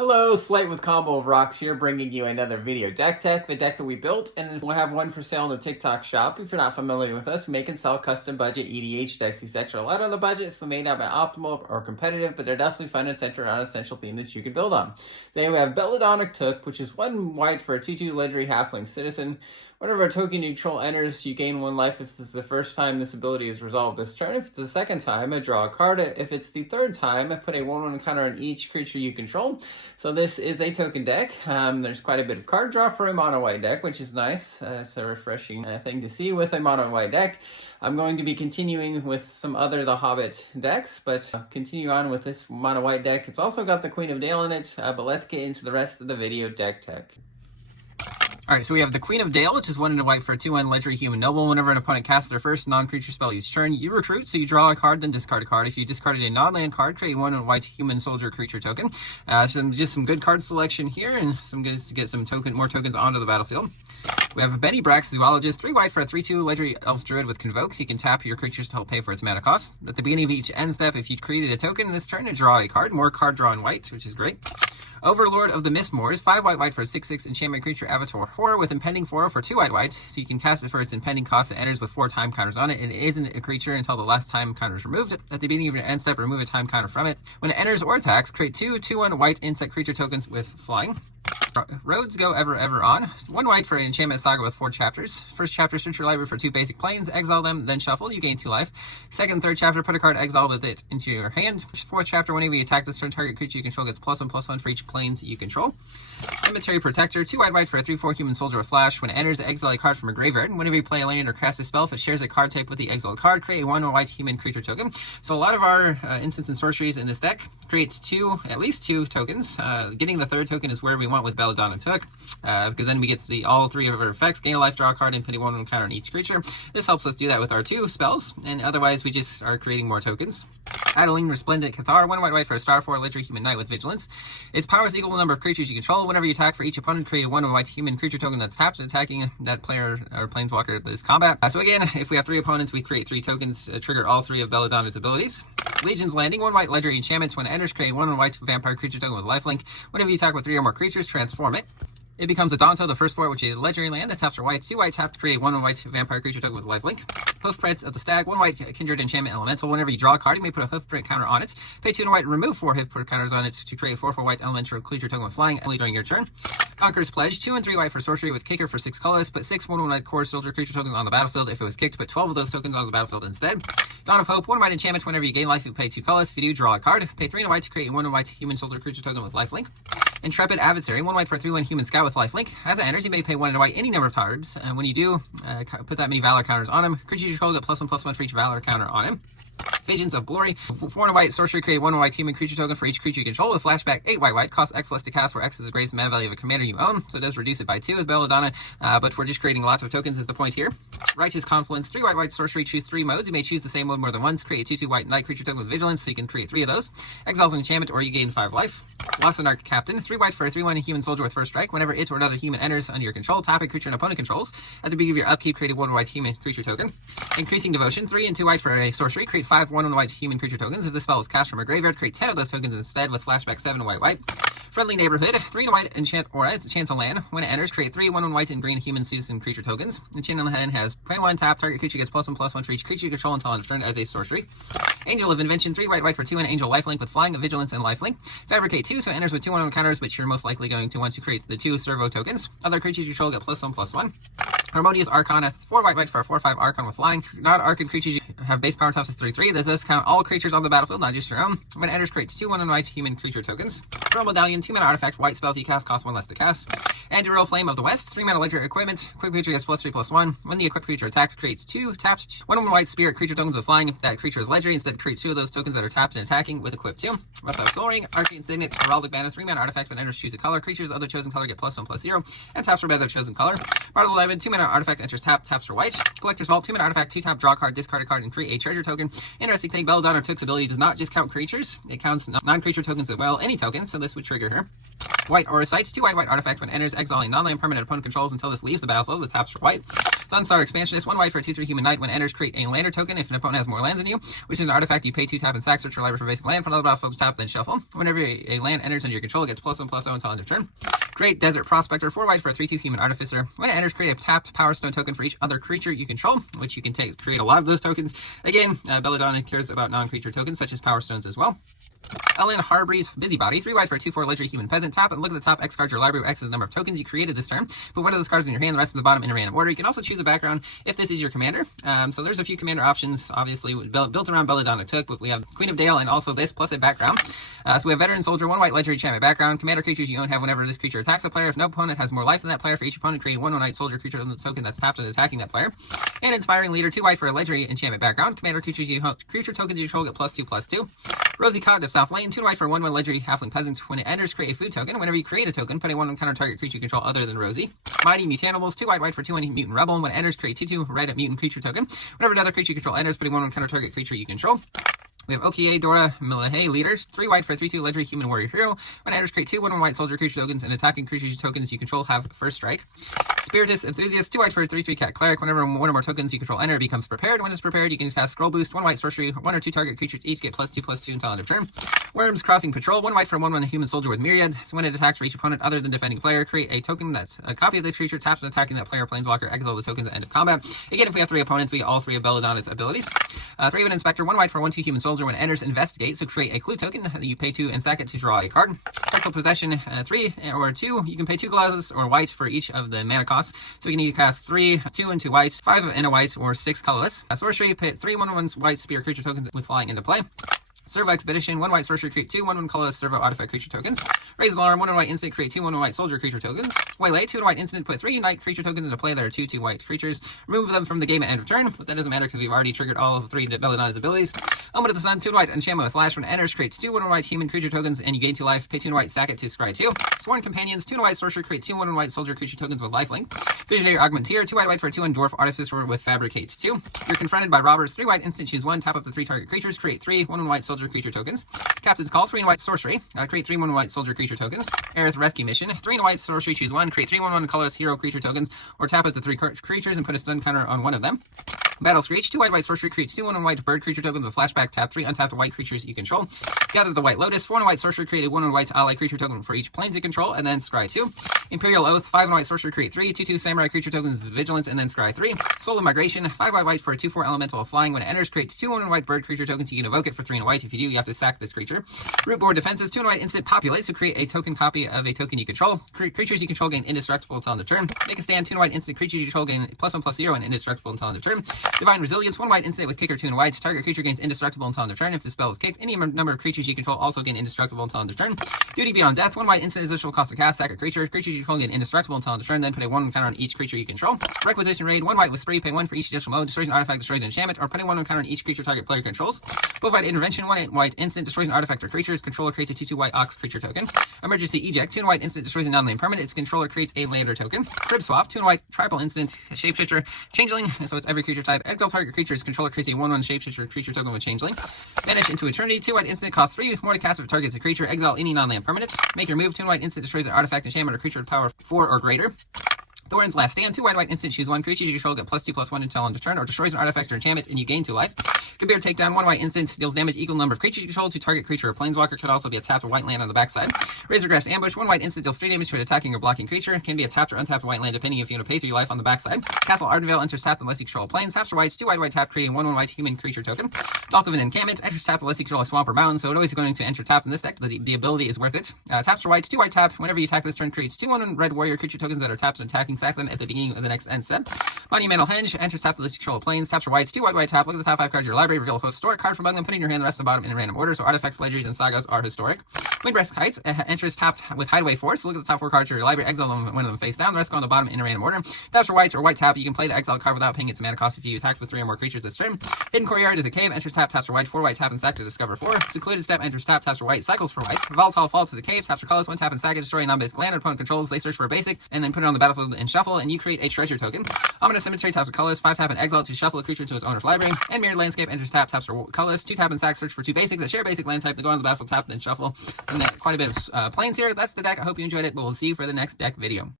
Hello, Slate with Combo of Rocks here, bringing you another video deck tech, the deck that we built, and we'll have one for sale in the TikTok shop. If you're not familiar with us, we make and sell custom budget EDH decks. These decks are a lot on the budget, so made out by optimal or competitive, but they're definitely fun and centered on an essential theme that you can build on. Today we have Belladonna Took, which is 1 white for a 2/2 legendary halfling citizen. Whenever a token you control enters, you gain 1 life if this is the first time this ability is resolved this turn. If it's the second time, I draw a card. If it's the third time, I put a 1/1 counter on each creature you control. So this is a token deck. There's quite a bit of card draw for a mono white deck, which is nice. It's a refreshing thing to see with a mono white deck. I'm going to be continuing with some other The Hobbit decks, but continue on with this mono white deck. It's also got the Queen of Dale in it, but let's get into the rest of the video deck tech. Alright, so we have the Queen of Dale, which is 1 white for a 2/1 legendary human noble. Whenever an opponent casts their first non-creature spell each turn, you recruit, so you draw a card, then discard a card. If you discarded a non-land card, create 1 white human soldier creature token. Some good card selection here, and some good to get some more tokens onto the battlefield. We have a Benny Brax, Zoologist, 3 white for a 3/2 legendary elf druid with Convoke, so you can tap your creatures to help pay for its mana cost. At the beginning of each end step, if you created a token in this turn, to draw a card. More card draw in white, which is great. Overlord of the Mistmoors, 5 white for a 6/6 enchantment creature Avatar Horror with impending 4 for 2 white, so you can cast it for its impending cost. It enters with 4 time counters on it, and it isn't a creature until the last time counter is removed. At the beginning of your end step, remove a time counter from it. When it enters or attacks, create 2 2/1 white insect creature tokens with flying. Roads Go Ever On, 1 white for an enchantment saga with 4 chapters. First chapter, search your library for 2 basic planes, exile them, then shuffle, you gain 2 life. Second and third chapter, put a card exiled with it into your hand. Fourth chapter, whenever you attack this turn, target creature you control gets +1/+1 for each planes you control. Cemetery Protector, 2 white for a 3/4 human soldier with flash. When it enters, exile a card from a graveyard. Whenever you play a land or cast a spell, if it shares a card type with the exiled card, create a 1 white human creature token. So a lot of our instants and sorceries in this deck creates at least two tokens. Getting the third token is where we want with Belladonna Took, because then we get to all 3 of our effects, gain a life, draw a card, and put a 1/1 counter on each creature. This helps us do that with our 2 spells, and otherwise we just are creating more tokens. Adeline Resplendent Cathar, 1 white for a star 4 legendary human knight with vigilance. Its power is equal to the number of creatures you control. Whenever you attack for each opponent, create a 1 white human creature token that's tapped, attacking that player or planeswalker this combat. So again, if we have 3 opponents, we create 3 tokens, trigger all 3 of Belladonna's abilities. Legion's Landing, 1 white legendary enchantments. When it enters, create 1 white vampire creature token with lifelink. Whenever you attack with 3 or more creatures, transform it. It becomes a Danto, the first fort, which is a legendary land that taps for white. 2 white tap to create 1 white vampire creature token with lifelink. Hoofprints of the Stag, 1 white kindred enchantment elemental. Whenever you draw a card, you may put a hoofprint counter on it. Pay 2 white and remove 4 hoofprint counters on it to create 4/4 white elemental creature token with flying only during your turn. Conqueror's Pledge, 2 and 3 white for sorcery with kicker for 6 colors. Put 6 1/1 white core soldier creature tokens on the battlefield. If it was kicked, put 12 of those tokens on the battlefield instead. Dawn of Hope, 1 white enchantment. Whenever you gain life, you pay 2 colors. If you do, draw a card. Pay 3 white to create 1 white human soldier creature token with lifelink. Intrepid Adversary, 1 white for a 3/1 human scout with lifelink. As it enters, you may pay 1 white any number of cards, and when you do, put that many valor counters on him. Creature you control get +1/+1 for each valor counter on him. Visions of Glory, 4 white sorcery, create 1 white human creature token for each creature you control with flashback. 8 white, cost X less to cast, where X is the greatest mana value of a commander you own, so it does reduce it by 2 as Belladonna, but we're just creating lots of tokens is the point here. Righteous Confluence, 3 white sorcery, choose 3 modes. You may choose the same mode more than once. Create a 2/2 white knight creature token with vigilance, so you can create 3 of those. Exiles an enchantment, or you gain 5 life. Lost Arc Captain, 3 white for a 3/1 human soldier with first strike. Whenever it or another human enters under your control, tap a creature an opponent controls. At the beginning of your upkeep, create a 1 white human creature token. Increasing Devotion, 3 and 2 white for a sorcery. Create 5 1 white human creature tokens. If the spell is cast from a graveyard, create 10 of those tokens instead with flashback 7 white. Friendly Neighborhood, 3 white enchant aura. It's a chance on land. When it enters, create 3 1/1 white and green human citizen creature tokens. Enchant on land has pay 1 tap, target creature gets +1/+1 for each creature you control until end of turn as a sorcery. Angel of Invention, 3 white for 2 and angel lifelink with flying, vigilance, and lifelink. Fabricate 2, so it enters with 2 1/1 counters, which you're most likely going to want to create the 2 servo tokens. Other creatures you control get +1/+1. Harmonious Arcana, 4 white for a 4/5 Archon with flying. Non-Arcane creatures have base power toughness 3/3. This does count all creatures on the battlefield, not just your own. When it enters, create 2 1/1 white human creature tokens. Pearl Medallion, 2 mana artifact, white spells you cast cost 1 less to cast. Anduril Flame of the West, 3 mana legendary equipment. Equipped creature gets +3/+1. When the equipped creature attacks, creates 2 taps, 1/1 white spirit creature tokens with flying. If that creature is legendary, instead create 2 of those tokens that are tapped and attacking with equipped 2. Must have Soul Ring, Arcane Signet, Heraldic Banner, 3 mana artifact. When it enters, choose a color. Creatures of other chosen color get +1/+0, and taps for other chosen color. Part of the 11, 2 mana artifact enters taps for white. Collector's Vault, 2 mana artifact, 2 tap, draw a card, discard a card, and create a treasure token. Interesting thing, Belladonna Took's ability does not just count creatures, it counts non-creature tokens as well, any token, so this would trigger her. White Aura Sights, 2 white artifact. When enters, exiling non-land permanent opponent controls until this leaves the battlefield with taps for white. Sunstar Expansionist, 1 white for a 2/3 human knight. When enters, create a lander token. If an opponent has more lands than you, which is an artifact, you pay 2 tap and sack, search your library for basic land, put on the battlefield, tap, then shuffle. Whenever a land enters under your control, it gets +1/+0 until end of turn. Great Desert Prospector, 4 white for a 3/2 human artificer. When it enters, create a tapped Power Stone token for each other creature you control, which you can create a lot of those tokens. Again, Belladonna cares about non-creature tokens such as Power Stones as well. Ellen Harbreeze Busybody, 3 white for a 2/4 legendary human peasant. Tap and look at the top X card of your library, X is the number of tokens you created this turn. Put one of those cards in your hand, the rest of the bottom in a random order. You can also choose a background if this is your commander. So there's a few commander options, obviously built around Belladonna Took, but we have Queen of Dale and also this plus a background. So we have Veteran Soldier, 1 white legendary enchantment background. Commander creatures you own have whenever this creature attacks a player. If no opponent has more life than that player, for each opponent create 1 white soldier creature token that's tapped and attacking that player. And Inspiring Leader, 2 white for a legendary enchantment background. Commander creatures creature tokens you control get +2/+2. Rosy Cotton of South Lane, 2 white for 1 legendary halfling peasant. When it enters, create a food token. Whenever you create a token, put a 1 counter target creature you control other than Rosie. Mighty Mutanimals, 2 white for 2 mutant rebel. When it enters, create 2/2 red mutant creature token. Whenever another creature you control enters, put a 1 counter target creature you control. We have Okie Dora Milahay Leaders, 3 white for a 3/2 legendary human warrior hero. When it enters, create 2 white soldier creature tokens, and attacking creatures tokens you control have first strike. Spiritist Enthusiast, 2 white for a 3/3 cat cleric. Whenever 1 or more tokens you control enter, it becomes prepared. When it's prepared, you can cast Scroll Boost, 1 white sorcery, 1 or 2 target creatures each get +2/+2 until end of turn. Worms Crossing Patrol, 1 white for 1 human soldier with Myriad. So when it attacks for each opponent other than defending player, create a token that's a copy of this creature, taps and attacking that player, planeswalker, exile the tokens at end of combat. Again, if we have 3 opponents, we get all 3 of Belladonna's abilities. Thraven Inspector, 1 white for 1/2 human soldier. When it enters, investigate. So create a clue token. You pay 2 and sack it to draw a card. Spectral Possession, 3 or 2. You can pay 2 colorless or whites for each of the mana costs. So we can either cast 3, 2 and 2 whites, 5 and a white, or 6 colorless. Sorcery, put 3 1/1 white spear creature tokens with flying into play. Servo Expedition, 1 white sorcery, create 2 1/1 colorless servo artifact creature tokens. Raise Alarm, 1 white instant, create 2 1/1 white soldier creature tokens. Waylay, 2 white instant, put 3 knight creature tokens into play that are 2 white creatures. Remove them from the game at end of turn, but that doesn't matter because we've already triggered all of 3 Belladonna's abilities. Element of the Sun, 2 white enchantment with flash. When it enters, creates 2 1/1 white human creature tokens and you gain 2 life. Pay 2 white, sack it to scry 2. Sworn Companions, 2 white sorcerer, create 2 1/1 white soldier creature tokens with lifelink. Visionary Augmenteer, 2 white for a 2 dwarf artificer with Fabricate 2. You're confronted by robbers, 3 white instant, choose 1, tap up the 3 target creatures, create 3 1/1 white soldier creature tokens. Captain's Call, 3 white sorcery, create 3 1/1 white soldier creature tokens. Aerith Rescue Mission, 3 white sorcery, choose 1, create 3 1/1 colorless hero creature tokens, or tap up the 3 creatures and put a stun counter on one of them. Battle Screech, 2 white sorcery, creates 2 1/1 white bird creature tokens with flashback, tap 3 untapped white creatures you control. Gather the White Lotus, 4 white sorcery, create a 1/1 white ally creature token for each planes you control, and then scry 2. Imperial Oath, 5 white sorcery, create 3 2/2 samurai creature tokens with vigilance, and then scry 3. Soul of Migration, 5 white for a 2/4 elemental of flying. When it enters, creates 2 1/1 white bird creature tokens. You can evoke it for 3 white. If you do, you have to sack this creature. Root Board Defenses, 2 white instant populate, so create a token copy of a token you control. Creatures you control gain indestructible until end of turn. Make a Stand, 2 white instant creatures you control gain +1/+0 and indestructible until end of turn. Divine Resilience, 1 white instant with kicker 2 whites. Target creature gains indestructible until end of turn. If the spell is kicked, any number of creatures you control also gain indestructible until end of turn. Duty Beyond Death, 1 white instant additional cost to cast, sack a creature. Creatures you control gain indestructible until end of turn, then put a 1 counter on each creature you control. Requisition Raid, 1 white with spree, pay 1 for each additional mode, destroys an artifact, destroys an enchantment, or putting 1 counter on each creature target player controls. Bovine Intervention, 1 white instant, destroys an artifact or creatures. Controller creates a 2/2 white ox creature token. Emergency Eject, 2 white instant, destroys a non-land permanent. Its controller creates a lander token. Crib Swap, 2 white tribal instant, shapeshifter, changeling, so it's every creature type. Exile target creatures. Controller creates a 1/1 shapeshifter creature token with changeling. Vanish into Eternity, 2 white instant, costs 3 more to cast if it targets a creature. Exile any non-land permanent. Make your move, 2 white instant, destroys an artifact, enchantment, or creature with power 4 or greater. Thorin's Last Stand, 2 white instant, choose 1 creature you control, get +2/+1 until end of turn, or destroys an artifact or enchantment and you gain 2 life. Kabir Takedown, 1 white instant, deals damage equal number of creatures you control to target creature or planeswalker. Could also be a tapped white land on the backside. Razorgrass Ambush, 1 white instant, deals 3 damage to an attacking or blocking creature. Can be a tapped or untapped white land depending if you want to pay 3 life on the backside. Castle Ardenvale, enters tapped unless you control planes. Taps for whites, 2 white tap, creating 1/1 white human creature token. Talk of an Encampment, enters tapped unless you control a swamp or mountain, so it always going to enter tapped in this deck. The ability is worth it. Taps for whites, 2 white tap. Whenever you attack this turn, creates 2 1/1 red warrior creature tokens that are tapped and attacking. Sack them at the beginning of the next end step. Monumental Henge, enters tapped unless you control planes. Taps for whites, 2 white tap. Look at the top 5 cards of your library, reveal a historic card from among them, put in your hand the rest of the bottom in a random order, so artifacts, legendaries, and sagas are historic. Windbreast Heights, enters tapped with Hideaway Force. So look at the top 4 cards of your library, exile them, one of them face down, the rest go on the bottom in a random order. Taps for whites or white tap. You can play the exiled card without paying its mana cost if you attack with 3 or more creatures this turn. Hidden Courtyard is a cave, enters tap, taps for white, 4 white tap and sack to discover 4. Secluded Step, enters tap, taps for white, cycles for white. Volatile Faults is a cave, taps for colors, 1 tap and sack it, destroy a non-basic land opponent controls. They search for a basic and then put it on the battlefield and shuffle, and you create a treasure token. Ominous Cemetery, taps for colors, 5 tap and exile to shuffle a creature to its owner's library. And Mirrored Landscape, enters tap, taps for colors, 2 tap and sack, search for 2 basics that share basic land type, they go on the battlefield, tap, then shuffle. and quite a bit of planes here. That's the deck. I hope you enjoyed it, but we'll see you for the next deck video.